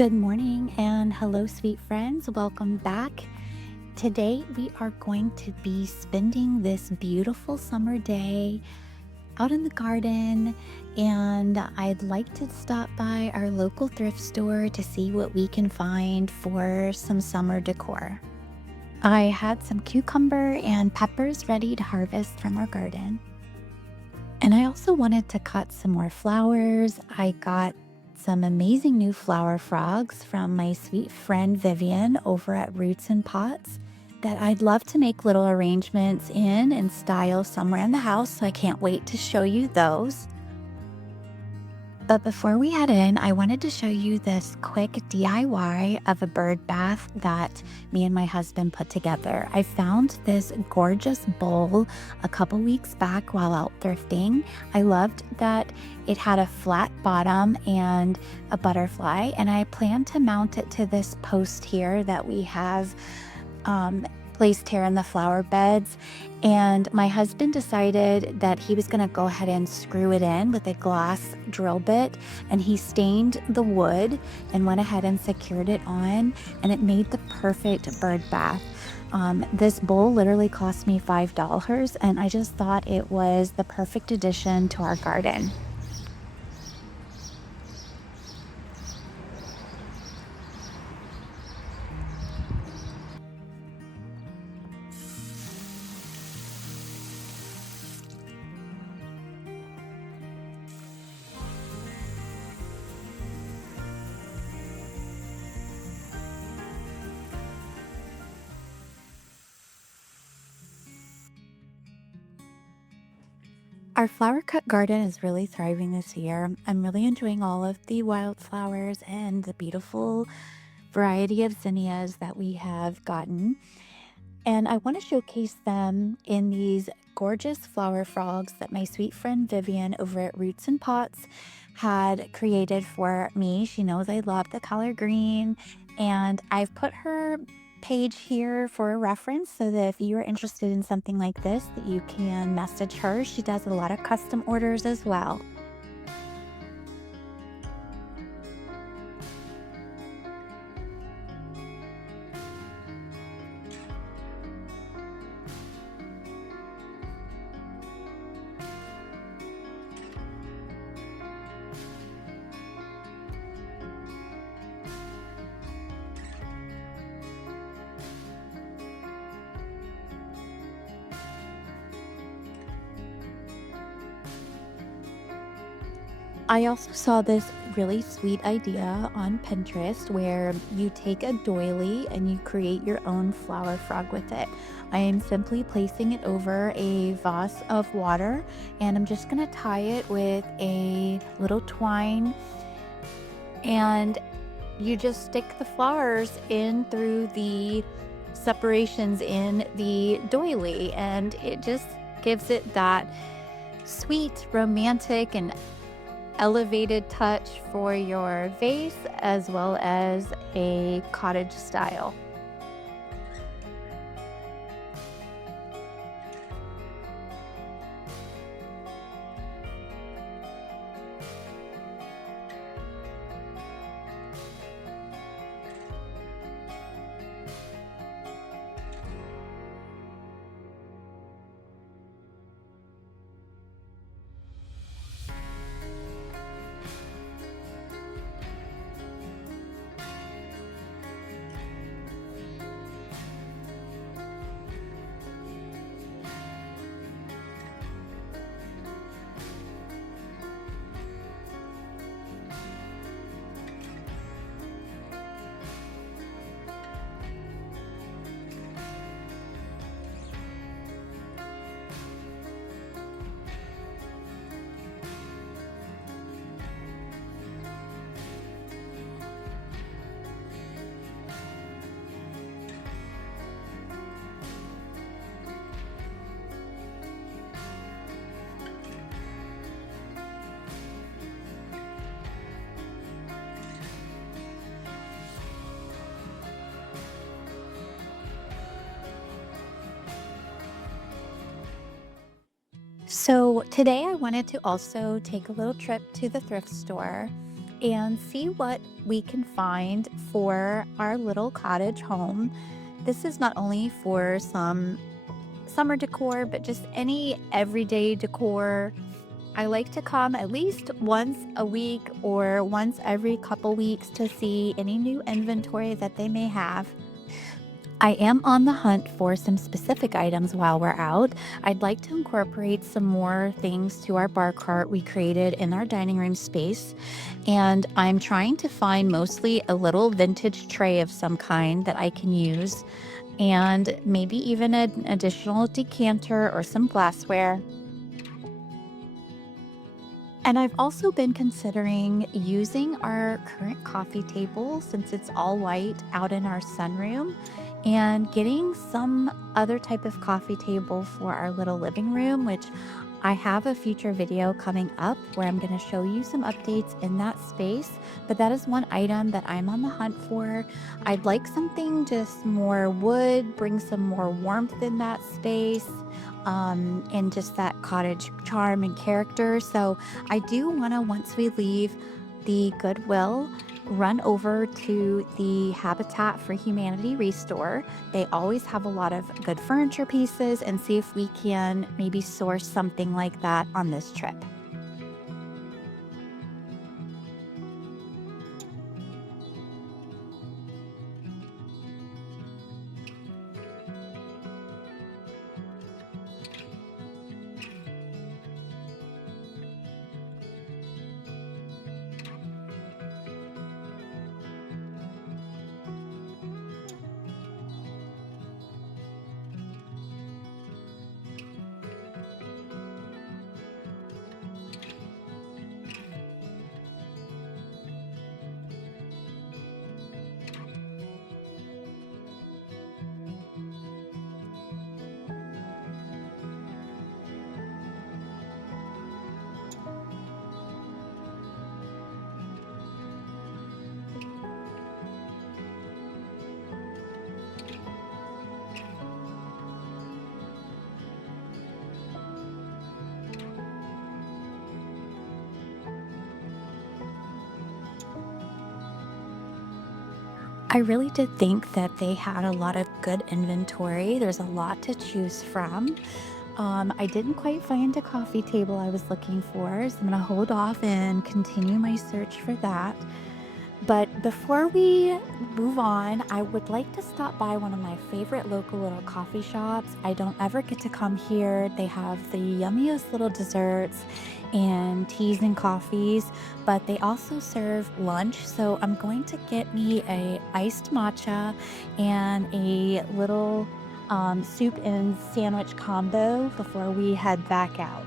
Good morning and hello, sweet friends. Welcome back. Today, we are going to be spending this beautiful summer day out in the garden, and I'd like to stop by our local thrift store to see what we can find for some summer decor. I had some cucumber and peppers ready to harvest from our garden. And I also wanted to cut some more flowers. I got some amazing new flower frogs from my sweet friend Vivian over at Roots and Pots that I'd love to make little arrangements in and style somewhere in the house. So I can't wait to show you those. But before we head in, I wanted to show you this quick DIY of a bird bath that me and my husband put together. I found this gorgeous bowl a couple weeks back while out thrifting. I loved that it had a flat bottom and a butterfly, and I plan to mount it to this post here that we have placed here in the flower beds. And my husband decided that he was going to go ahead and screw it in with a glass drill bit, and he stained the wood and went ahead and secured it on, and it made the perfect bird bath. This bowl literally cost me $5, and I just thought it was the perfect addition to our garden. Our flower cut garden is really thriving this year. I'm really enjoying all of the wildflowers and the beautiful variety of zinnias that we have gotten. And I want to showcase them in these gorgeous flower frogs that my sweet friend Vivian over at Roots and Pots had created for me. She knows I love the color green, and I've put her page here for a reference so that if you are interested in something like this, that you can message her. She does a lot of custom orders as well. I also saw this really sweet idea on Pinterest where you take a doily and you create your own flower frog with it. I am simply placing it over a vase of water, and I'm just going to tie it with a little twine, and you just stick the flowers in through the separations in the doily, and it just gives it that sweet, romantic, and elevated touch for your vase as well as a cottage style. So today I wanted to also take a little trip to the thrift store and see what we can find for our little cottage home. This is not only for some summer decor, but just any everyday decor. I like to come at least once a week or once every couple weeks to see any new inventory that they may have. I am on the hunt for some specific items while we're out. I'd like to incorporate some more things to our bar cart we created in our dining room space. And I'm trying to find mostly a little vintage tray of some kind that I can use, and maybe even an additional decanter or some glassware. And I've also been considering using our current coffee table, since it's all white, out in our sunroom, and getting some other type of coffee table for our little living room, which I have a future video coming up where I'm going to show you some updates in that space. But that is one item that I'm on the hunt for. I'd like something just more wood, bring some more warmth in that space, and just that cottage charm and character. So I do want to, once we leave the Goodwill, run over to the Habitat for Humanity Restore. They always have a lot of good furniture pieces, and see if we can maybe source something like that on this trip. I really did think that they had a lot of good inventory. There's a lot to choose from. I didn't quite find a coffee table I was looking for, so I'm gonna hold off and continue my search for that. But before we move on, I would like to stop by one of my favorite local little coffee shops. I don't ever get to come here. They have the yummiest little desserts and teas and coffees, but they also serve lunch. So I'm going to get me a iced matcha and a little soup and sandwich combo before we head back out.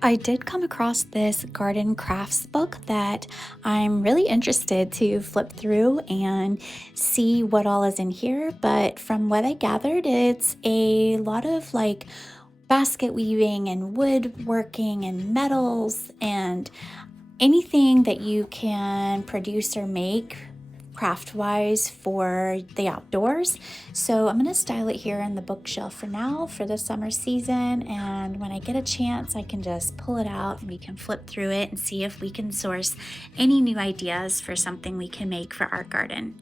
I did come across this garden crafts book that I'm really interested to flip through and see what all is in here. But from what I gathered, it's a lot of like basket weaving and woodworking and metals and anything that you can produce or make craft wise for the outdoors. So I'm going to style it here in the bookshelf for now for the summer season. And when I get a chance, I can just pull it out and we can flip through it and see if we can source any new ideas for something we can make for our garden.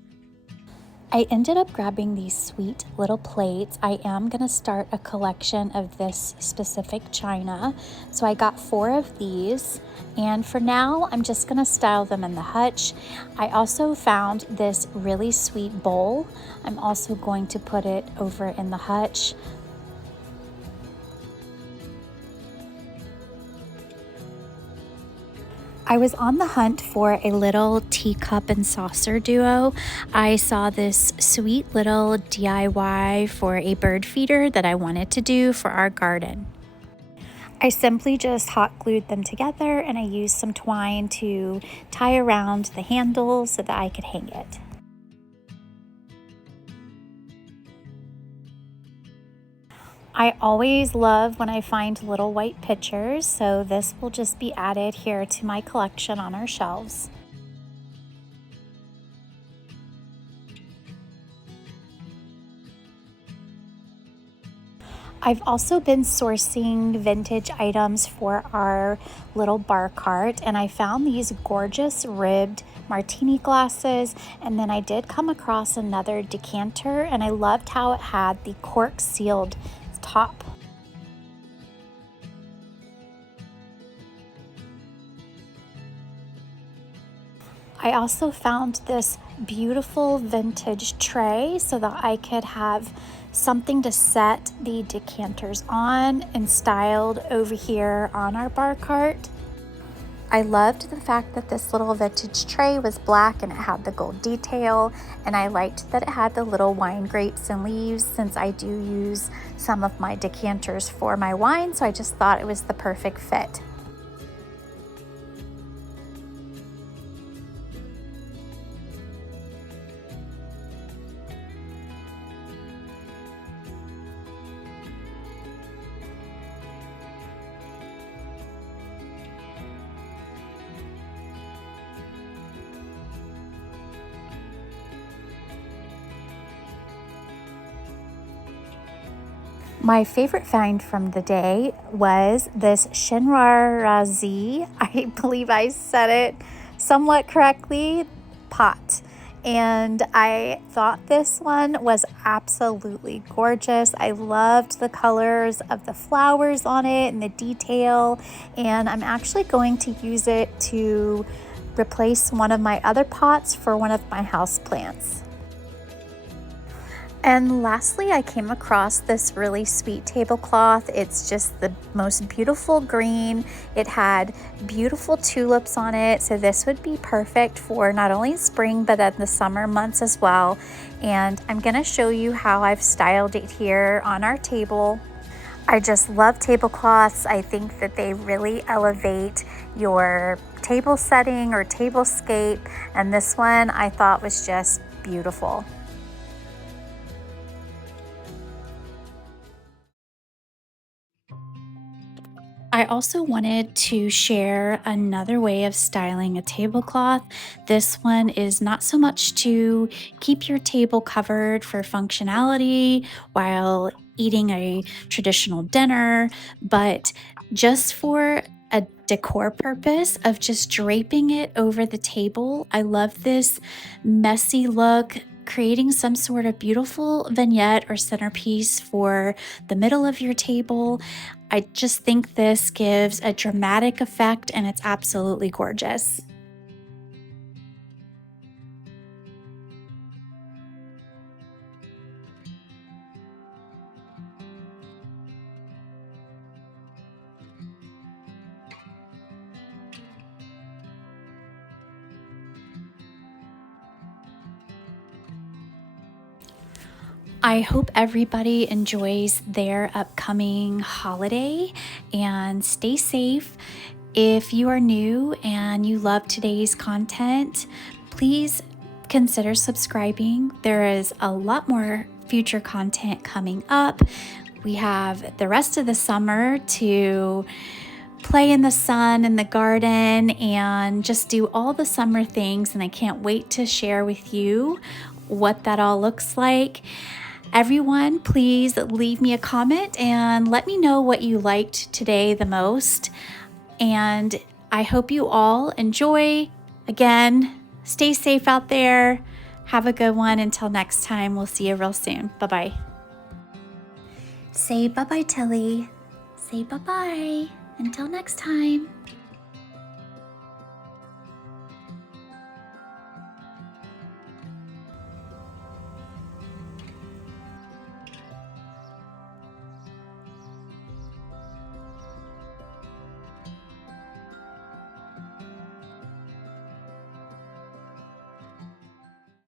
I ended up grabbing these sweet little plates. I am going to start a collection of this specific china. So I got 4 of these, and for now I'm just going to style them in the hutch. I also found this really sweet bowl. I'm also going to put it over in the hutch. I was on the hunt for a little teacup and saucer duo. I saw this sweet little DIY for a bird feeder that I wanted to do for our garden. I simply just hot glued them together, and I used some twine to tie around the handle so that I could hang it. I always love when I find little white pictures, so this will just be added here to my collection on our shelves. I've also been sourcing vintage items for our little bar cart, and I found these gorgeous ribbed martini glasses, and then I did come across another decanter, and I loved how it had the cork sealed top. I also found this beautiful vintage tray so that I could have something to set the decanters on and styled over here on our bar cart. I loved the fact that this little vintage tray was black and it had the gold detail, and I liked that it had the little wine grapes and leaves since I do use some of my decanters for my wine, so I just thought it was the perfect fit. My favorite find from the day was this Shinra-Z, I believe I said it somewhat correctly, pot. And I thought this one was absolutely gorgeous. I loved the colors of the flowers on it and the detail. And I'm actually going to use it to replace one of my other pots for one of my house plants. And lastly, I came across this really sweet tablecloth. It's just the most beautiful green. It had beautiful tulips on it, so this would be perfect for not only spring but then the summer months as well. And I'm gonna show you how I've styled it here on our table. I just love tablecloths. I think that they really elevate your table setting or tablescape, and this one I thought was just beautiful. I also wanted to share another way of styling a tablecloth. This one is not so much to keep your table covered for functionality while eating a traditional dinner, but just for a decor purpose of just draping it over the table. I love this messy look, creating some sort of beautiful vignette or centerpiece for the middle of your table. I just think this gives a dramatic effect and it's absolutely gorgeous. I hope everybody enjoys their upcoming holiday and stay safe. If you are new and you love today's content, please consider subscribing. There is a lot more future content coming up. We have the rest of the summer to play in the sun in the garden and just do all the summer things, and I can't wait to share with you what that all looks like. Everyone, please leave me a comment and let me know what you liked today the most. And I hope you all enjoy. Again, stay safe out there. Have a good one. Until next time, we'll see you real soon. Bye-bye. Say bye-bye, Tilly. Say bye-bye. Until next time.